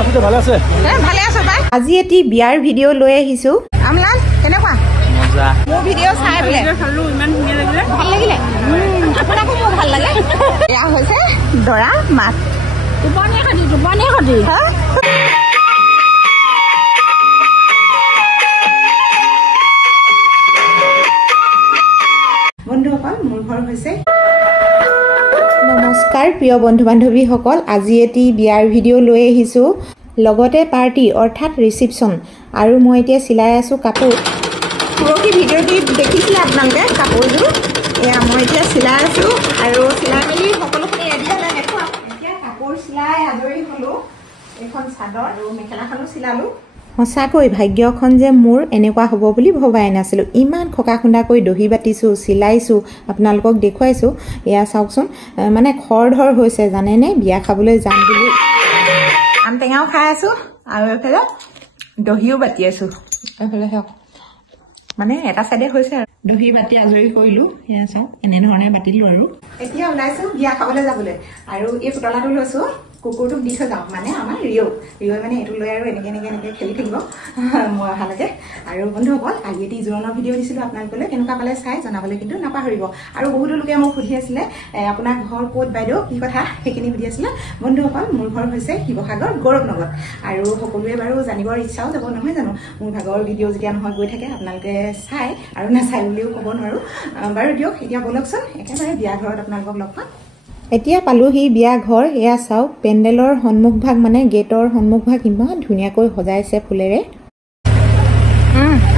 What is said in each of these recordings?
ভালে আছে ভালে আছো ভাই আজি এটি বিয়াৰ ভিডিঅ' লৈ আহিছো আমলান কেনেকুৱা মজা মোৰ ভিডিঅ' চাই বোলে চালো ইমান ধুনীয়া লাগিলে ভাল লাগিলে আপোনাকো মোৰ ভাল লাগে এয়া হৈছে দৰা মাত টোপনি খতি হা বন্ধুসকল মোৰ ঘৰ হৈছে নমস্কাৰ প্ৰিয় বন্ধু বান্ধৱীসকল আজি এটি বিয়াৰ ভিডিঅ' লৈ আহিছোঁ লগতে পাৰ্টি অৰ্থাৎ ৰিচিপশ্যন আৰু মই এতিয়া চিলাই আছোঁ কাপোৰ পুৰকি ভিডিঅ'টি দেখিছিলে আপোনালোকে কাপোৰযোৰ এয়া মই এতিয়া চিলাই আছোঁ আৰু চিলাই মেলি সকলোখিনি ৰেডি হ'লে দেখুৱাম এতিয়া কাপোৰ চিলাই আজৰি হ'লোঁ এখন চাদৰ আৰু মেখেলাখনো চিলালোঁ সঁচাকৈ ভাগ্যখন যে মোৰ এনেকুৱা হ'ব বুলি ভবাই নাছিলোঁ ইমান খকা খুন্দাকৈ দহি বাতিছোঁ চিলাইছোঁ আপোনালোকক দেখুৱাইছোঁ এয়া চাওকচোন মানে খৰধৰ হৈছে জানেনে বিয়া খাবলৈ যাম বুলি আম টেঙাও খাই আছোঁ আৰু এইফালে দহিও বাতি আছোঁ এইফালে চাওক মানে এটা চাইডে হৈছে আৰু দহি বাতি আজৰি কৰিলোঁ এয়া চাওক এনেধৰণে বাতিলোঁ আৰু এতিয়া ওলাইছোঁ বিয়া খাবলৈ যাবলৈ আৰু এই পুতলাটো লৈছোঁ কুকুৰটোক দি থৈ যাওঁ মানে আমাৰ ৰিঅ'ই মানে এইটো লৈ আৰু এনেকৈ খেলি থাকিব মই অহালৈকে আৰু বন্ধুসকল আজি এটি জোৰোণৰ ভিডিঅ' দিছিলোঁ আপোনালোকলৈ কেনেকুৱা পালে চাই জনাবলৈ কিন্তু নাপাহৰিব আৰু বহুতো লোকে মোক সুধি আছিলে আপোনাৰ ঘৰ ক'ত বাইদেউ কি কথা সেইখিনি সুধি আছিলে বন্ধুসকল মোৰ ঘৰ হৈছে শিৱসাগৰ গৌৰৱনগৰ আৰু সকলোৱে বাৰু জানিবৰ ইচ্ছাও যাব নহয় জানো মোৰ ভাগৰ ভিডিঅ' যেতিয়া নহয় গৈ থাকে আপোনালোকে চাই আৰু নাচাই বুলিও ক'ব নোৱাৰোঁ বাৰু দিয়ক এতিয়া ব'লকচোন একেবাৰে বিয়া ঘৰত আপোনালোকক লগ পাম এতিয়া পালোহি বিয়া ঘৰ এয়া চাওক পেণ্ডেলৰ সন্মুখভাগ মানে গেটৰ সন্মুখভাগ ইমান ধুনীয়াকৈ সজাইছে ফুলেৰে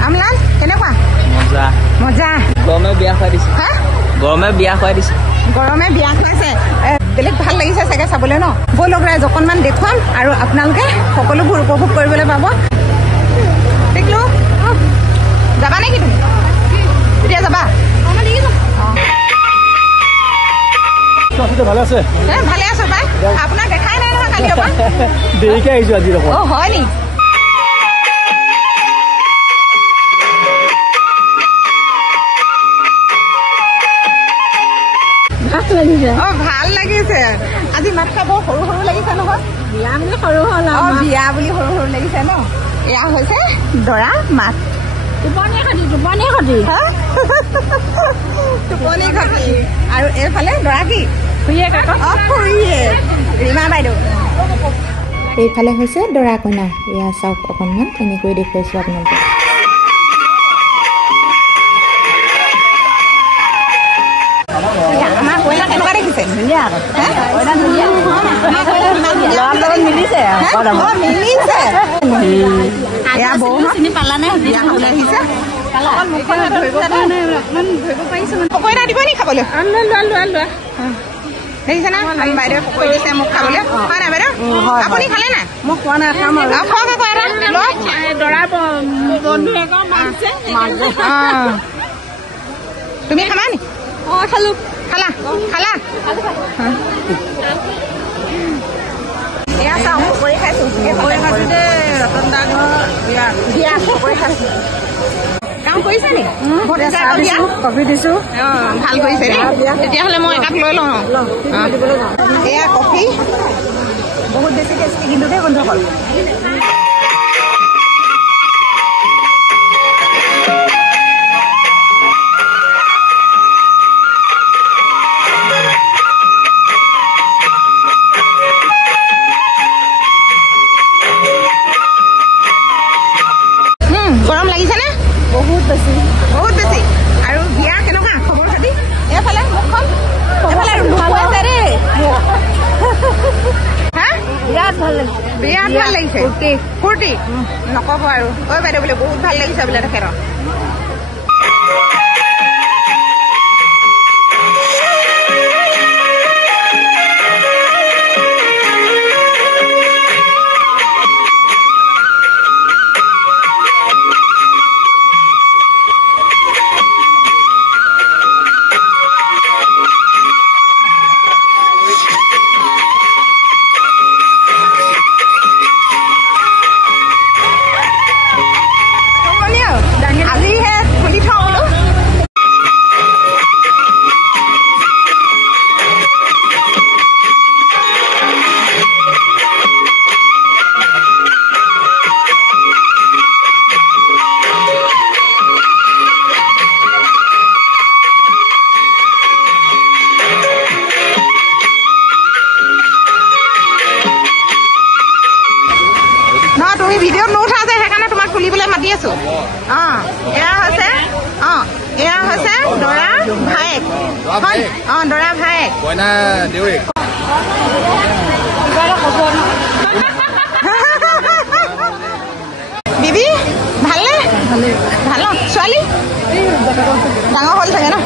আমলান কেনেকুৱা মজা মজা গৰমে বিয়া খুৱাই দিছে হা গৰমে বিয়া খুৱাই দিছে গৰমে বিয়া খুৱাইছে বেলেগ ভাল লাগিছে চাগে চাবলৈ ন ব'লক ৰাইজ অকণমান দেখুৱাম আৰু আপোনালোকে সকলোবোৰ উপভোগ কৰিবলৈ পাব দেখিলো যাবা নেকি তুমি এতিয়া যাবা ভালে আছে ভালে আছো পাই আপোনাক দেখাই নাই নহয় কালিৰ পৰা দেৰিকে আহিছো আজি অ হয় নি ভাল লাগিছে আজি মাত খাব সৰু সৰু লাগিছে নহয় বিয়া বুলি সৰু হ'ল বিয়া বুলি সৰু সৰু লাগিছে ন এয়া হৈছে দৰা মাত টোপনি খতি আৰু এইফালে দৰা কি ৰীমা বাইদেউ এইফালে হৈছে দৰা কইনা এয়া চাওক অকণমান এনেকৈ দেখুৱাইছোঁ আপোনালোকক আমাৰ কইনা কেনেকুৱা দেখিছে মিলিছে এয়া বৌ চিনি পালানে বিয়া খাবলৈ আহিছে পকৰি দিব নি খাবলৈ দেখিছে না বাইদেউ পকৰি দিছে মোক খাবলৈ হয় নাই বাইদেউ আপুনি খালে নাই মোক খোৱা নাই খাম তুমি খাবা নি খালো খালা এয়া চাওঁ পকৰি খাইছো ৰতন দা বিয়া পকৰি খাইছো কাম কৰিছে নি কফি দিছো ভাল কৰিছে তেতিয়াহ'লে মই একাপ লৈ লওঁ এয়া কফি বহুত বেছি টেষ্টি কিন্তু দেই বন্ধুসকল গৰম লাগিছেনে বহুত বেছি আৰু বিয়া কেনেকুৱা খবৰ খাতি এইফালে মুখখন এইফালে বিৰাট ভাল লাগিছে ফূৰ্তি নক'ব আৰু ঐ বাইদেউ বোলে বহুত ভাল লাগিছে বোলে তেখেতৰ আজি ভিডিঅ'ত নুঠা যে সেইকাৰণে তোমাক তুলিবলৈ মাতি আছো এয়া হৈছে দৰা ভায়েক দৰা ভায়েক কইনা দেউৰী বিবি ভালনে ভাল ছোৱালী ডাঙৰ হ'ল চাগে ন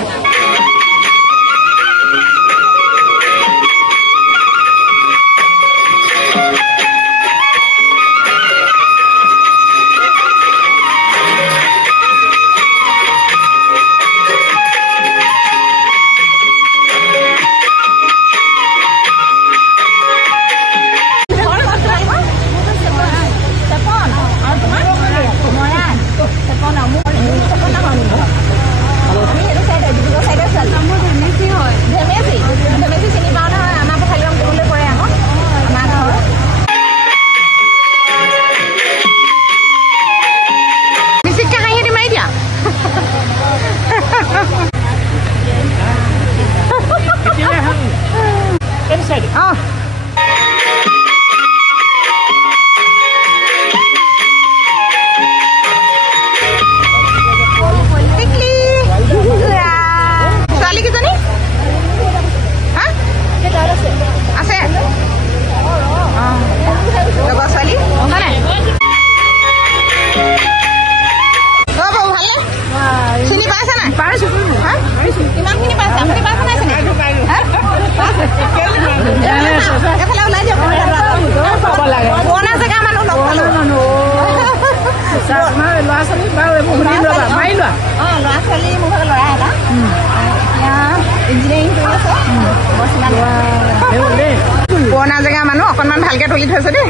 পুৰণা জেগা মানুহ অকণমান ভালকে তুলি থৈছো দেই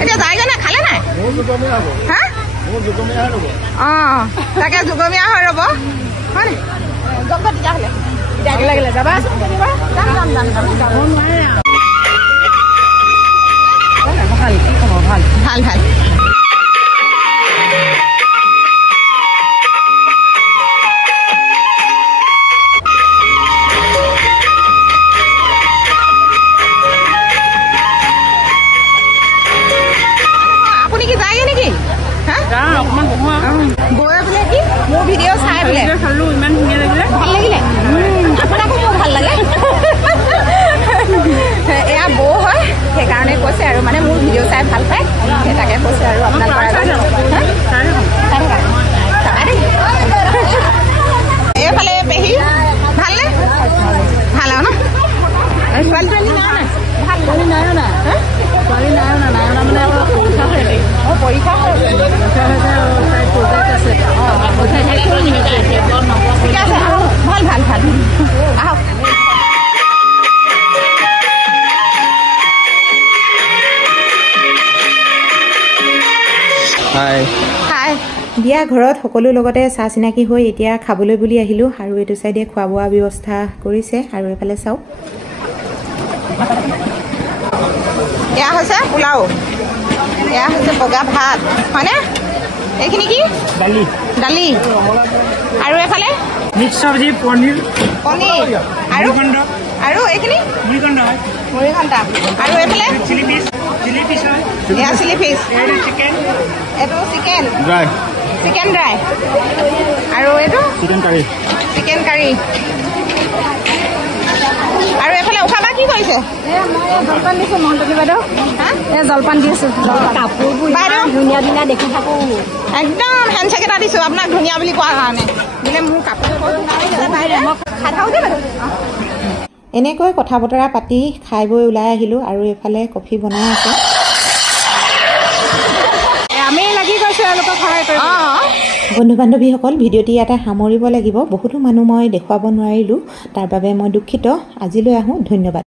এতিয়া যায়গৈ নে খালে নাই তাকে যুগমীয়া হৈ ৰ'ব হয় তেতিয়াহ'লে যাবাচোন ভাল ভাল মোৰ ভিডিঅ' চাই বোলে চালো ইমান ধুনীয়া লাগিলে ভাল লাগিলে আপোনাকো মোৰ ভাল লাগে এয়া বৌ হয় সেইকাৰণে কৈছে আৰু মানে মোৰ ভিডিঅ' চাই ভাল পায় সেইটাকে কৈছে আৰু আপোনালোকৰ এইফালে পেহী ভালনে ভাল আৰু ন ছোৱালী তোৱালী নাই ভাল ছোৱালী নাই ছোৱালী নাই মানে পৰীক্ষা ভাল ভাল ভাল আহক বিয়া ঘৰত সকলো লগতে চাহ চিনাকি হৈ এতিয়া খাবলৈ বুলি আহিলোঁ আৰু এইটো চাইডে খোৱা বোৱা ব্যৱস্থা কৰিছে আৰু এইফালে চাওক এয়া হৈছে পোলাও এয়া হৈছে বগা ভাত হয়নে এইখিনি কি দালি আৰু এফালে মিক্স চব্জি পনীৰ আৰু এইখিনি মুড়ি ঘণ্টা আৰু এইফালে চিলি ফিছ এয়া চিলি ফিছ এইটো চিকেন ড্ৰাই আৰু এইটো চিকেন কাৰী আৰু এইফালে উঠাবা কি কৰিছে জলপান দিছোঁ মহন্তী বাইদেউ জলপান দি আছোঁ কাপোৰবোৰ ধুনীয়া ধুনীয়া দেখি থাকোঁ একদম হেণ্ডছেক এটা দিছোঁ আপোনাক ধুনীয়া বুলি কোৱাৰ কাৰণে বোলে মোৰ কাপোৰ খাই থাকোঁ দেই বাইদেউ এনেকৈ কথা বতৰা পাতি খাই বৈ ওলাই আহিলোঁ আৰু এইফালে কফি বনাই আছে আমি লাগি গৈছোঁ এওঁলোকক সহায় কৰি বন্ধু বান্ধৱীসকল ভিডিঅ'টি ইয়াতে সামৰিব লাগিব বহুতো মানুহ মই দেখুৱাব নোৱাৰিলোঁ তাৰ বাবে মই দুখিত আজিলৈ আহোঁ ধন্যবাদ